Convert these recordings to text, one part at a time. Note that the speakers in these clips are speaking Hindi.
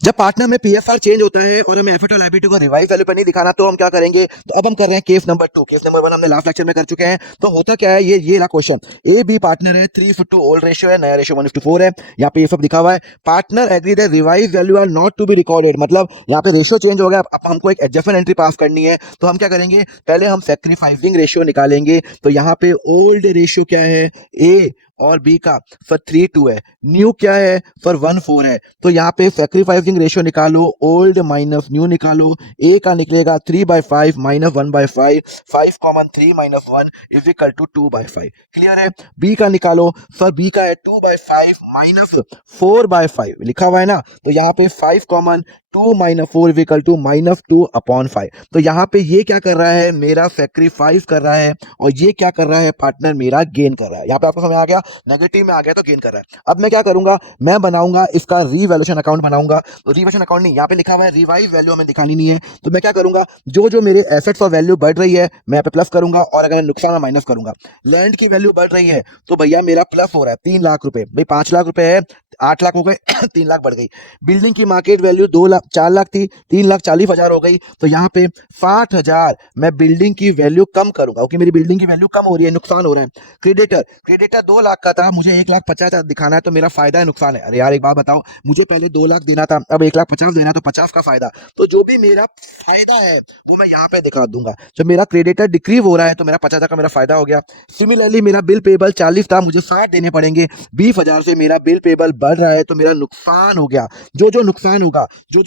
जब पार्टनर में पीएफआर चेंज होता है और हमें एफिट और लायबिलिटी को रिवाइज वैल्यू पर नहीं दिखाना तो हम क्या करेंगे। तो अब हम कर रहे हैं केस नंबर 2। केस नंबर 1 हमने लास्ट लेक्चर में कर चुके हैं। तो होता क्या है, ये रहा क्वेश्चन। ए बी पार्टनर है, 3:2 ओल्ड रेशियो है, नया रेशियो 1:4 है। यहाँ पे ये सब लिखा हुआ है। Partner agree that revise value are not to be recorded, मतलब यहाँ पे रेशियो चेंज हो गया। अब हमको एक एडजस्टमेंट एंट्री पास करनी है। तो हम क्या करेंगे, पहले हम सैक्रिफाइसिंग रेशियो निकालेंगे। तो यहाँ पे ओल्ड रेशियो क्या है, ए और बी का फॉर 3:2 है, न्यू क्या है फॉर 1:4 है। तो यहाँ पे सैक्रिफाइसिंग रेशियो निकालो, ओल्ड माइनस न्यू निकालो। ए का निकलेगा 3/5 minus 1/5, 5 common 3 minus 1 is equal to 2/5। Clear है। बी का निकालो, फॉर बी का है 2/5 माइनस 4/5 लिखा हुआ है ना। तो यहाँ पे 5 कॉमन 2 माइनस 4 इक्वल टू -2/5। तो यहाँ पे ये क्या कर रहा है, मेरा सैक्रिफाइस कर रहा है, और ये क्या कर रहा है, पार्टनर मेरा गेन कर रहा है। यहाँ पे आपको समझ आ गया, नेगेटिव में आ गया तो गेन कर रहा है। अब मैं क्या करूंगा, मैं बनाऊंगा इसका रीवैल्यूएशन अकाउंट बनाऊंगा। तो रीवैल्यूएशन अकाउंट नहीं, यहाँ पे लिखा हुआ है रिवाइज वैल्यू हमें दिखानी नहीं है। तो मैं क्या करूंगा, जो जो मेरे एसेट्स और वैल्यू बढ़ रही है मैं यहाँ पे प्लस करूंगा, और अगर नुकसान है माइनस करूंगा। लैंड की वैल्यू बढ़ रही है तो भैया मेरा प्लस हो रहा है 3 लाख रुपए। भाई 5 लाख रुपए है, 8 लाख हो गए 3 लाख बढ़ गई। बिल्डिंग की मार्केट वैल्यू 4 लाख थी, 3,40,000 हो गई। तो यहाँ पे 60,000 मैं बिल्डिंग की वैल्यू कम करूंगा, क्योंकि मेरी बिल्डिंग की वैल्यू कम हो रही है, नुकसान हो रहा है। क्रेडिटर 2 लाख का था, मुझे 1,50,000 दिखाना है, तो मेरा फायदा है नुकसान है। अरे यार एक बात बताओ, मुझे पहले 2 लाख देना था, अब 1,50,000 देना, तो 50 का फायदा। तो जो भी मेरा फायदा है वो मैं यहाँ पे दिखा दूंगा। जब मेरा क्रेडिटर डिक्रीज हो रहा है तो मेरा 50,000 का मेरा फायदा हो गया। सिमिलरली मेरा बिल पेबल 40 था, मुझे 60 देने पड़ेंगे। 20,000 से मेरा बिल पेबल बढ़ रहा है तो मेरा नुकसान हो गया। जो जो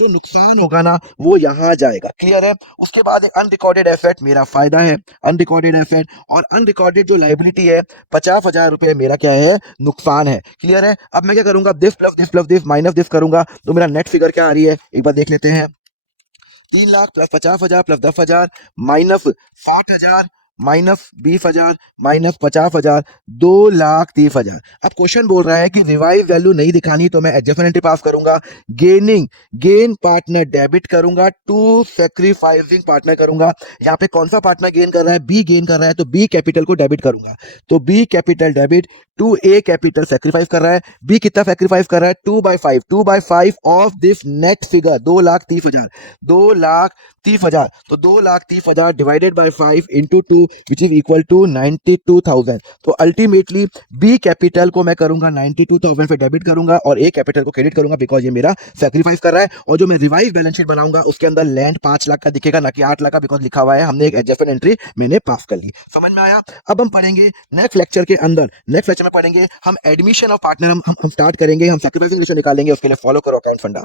नुकसान होगा ना वो यहाँ जाएगा। क्लियर है। उसके बाद अनरिकॉर्डेड एसेट मेरा फायदा है, अनरिकॉर्डेड एसेट, और अनरिकॉर्डेड जो लायबिलिटी है 50,000 रुपए मेरा क्या है, नुकसान है। क्लियर है। अब मैं क्या करूंगा, this plus this plus this minus this करूंगा, तो मेरा नेट फिगर क्या आ रही है एक बार देख लेते हैं। 3 lakh plus 50,000 plus 10,000 minus 60,000 minus 20,000 minus 50,000, 2,30,000। अब क्वेश्चन बोल रहा है कि रिवाइज वैल्यू नहीं दिखानी, तो मैं एडजस्टमेंट एंट्री पास करूंगा। गेन पार्टनर डेबिट करूंगा, टू सैक्रिफाइसिंग पार्टनर करूंगा। यहाँ पे कौन सा पार्टनर गेन कर रहा है, बी गेन कर रहा है, तो बी कैपिटल को डेबिट करूंगा। तो B capital debit to A capital sacrifice कर रहा है। बी कितना सैक्रिफाइस कर रहा है, 2/5 ऑफ दिस नेट फिगर 2,30,000, 2,30,000। तो 2,30,000 divided by 5 into 2 which is equal to 92,000। तो अल्टीमेटली बी कैपिटल को मैं करूंगा 92,000 पे डेबिट करूंगा, और ए कैपिटल को क्रेडिट करूंगा, बिकॉज ये मेरा सैक्रिफाइस कर रहा है। और जो मैं रिवाइज बैलेंस शीट बनाऊंगा उसके अंदर लैंड 5 लाख का दिखेगा, ना कि 8 लाख का, बिकॉज लिखा हुआ है। हमने एक एडजस्टमेंट एंट्री मैंने पास कर ली। समझ में आया। अब हम पढ़ेंगे नेक्स्ट लेक्चर के अंदर, नेक्स्ट लेक्चर में पढ़ेंगे हम एडमिशन ऑफ पार्टनर। हम स्टार्ट करेंगे, हम सैक्रिफाइसिंग रेशियो निकालेंगे। उसके लिए फॉलो करो अकाउंट फंडा।